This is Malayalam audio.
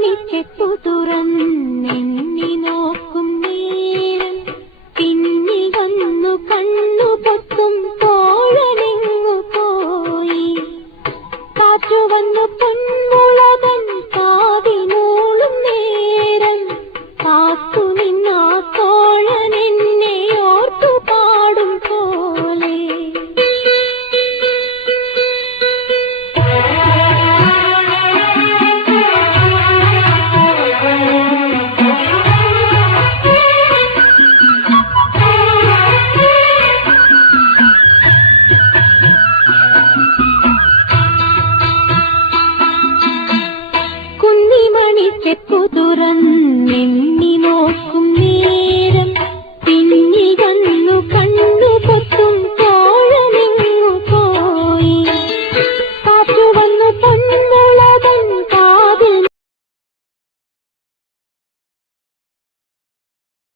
കുന്നിമണിച്ചെപ്പു തുറന്നെണ്ണി നോക്കും നേരം പിന്നിൽ വന്നു കണ്ണു പൊത്തും തോഴനെങ്ങു പോയി. കാറ്റു വന്നു പൊന്മുളകൻ കാതിനൂളും നേരം കാത്തു നിന്നാ തോഴൻ എന്നെ ഓർത്തു പാടും പോലെ. കുന്നിമണിച്ചെപ്പു തുറന്നെണ്ണി നോക്കും